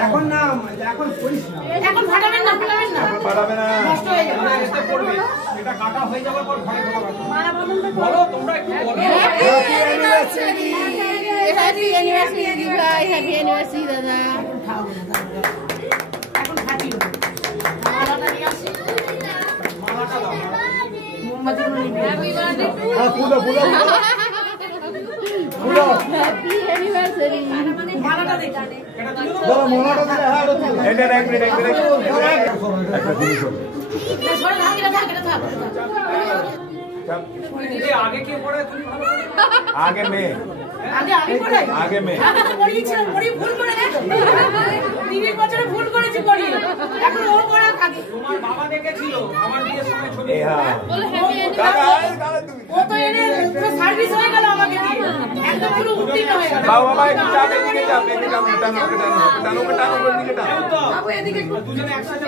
এখন না এখন করিস না এখন ফাটাবেন না নষ্ট হয়ে যাবে এটা কাটা হয়ে যাওয়ার পর ঘরে বলো তোমরা একটু বলো হ্যাপি অ্যানিভার্সারি ভাই হ্যাপি অ্যানিভার্সারি দাদা এখন ফাটি মালাটা নিয়ে আসি মালাটা দাও মোমবাতি নিয়ে হ্যাপি বার্থডে ফুলো হ্যাপি অ্যানিভার্সারি মালাটা দেখো বলো মালাটা দিলে হ্যাঁ এটা এক মিনিট একটা জিনিস সরে থাক এটা থাক आगे क्यों पड़े आगे में पड़े आगे में পড়িয়েছিলাম পড়ি ভুল করে টিভি বছরে ভুল করেছি পড়ি এখন ও পড়া আগে তোমার বাবা দেখেছিল আমার বিয়ের সময় ছবি হ্যাঁ বল হ্যাপি অ্যানিভার্সারি ও তো এনে পুরো সার্ভিস হয়ে গেল আমাকে দিয়ে একদম পুরো উত্তীর্ণ হয়ে গেল বাবা একটু চাপ এদিকে টানো এদিকে টানো বাবু এদিকে দুজনে একসাথে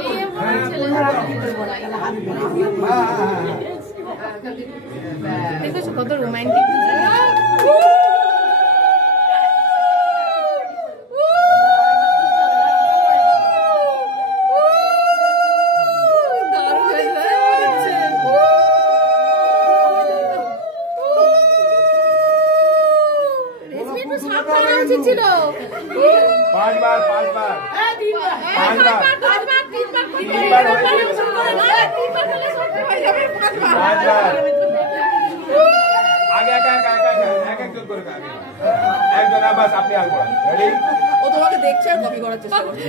দেখো কত রোমান্টিক बस अपने आप रेडी वो তোমাকে দেখছে আর কপি করার চেষ্টা করছে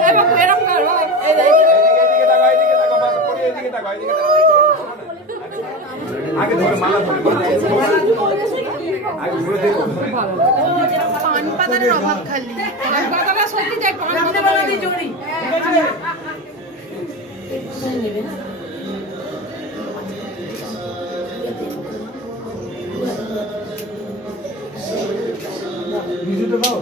এবার এরকম করো এদিকে তাকাও बस পড়ি এদিকে তাকাও আগে ধরে মালা ধরে আগে ধরে দেখো পান পাতার অভাব খালি পান পাতাটা সত্যি যাই পান পাতা বানা দি জড়ি নেবে ভিডিওটা দাও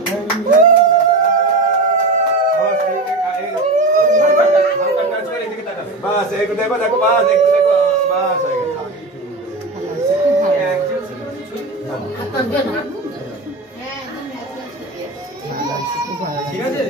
बस एक देखो बस एक देखो बस ঠিক আছে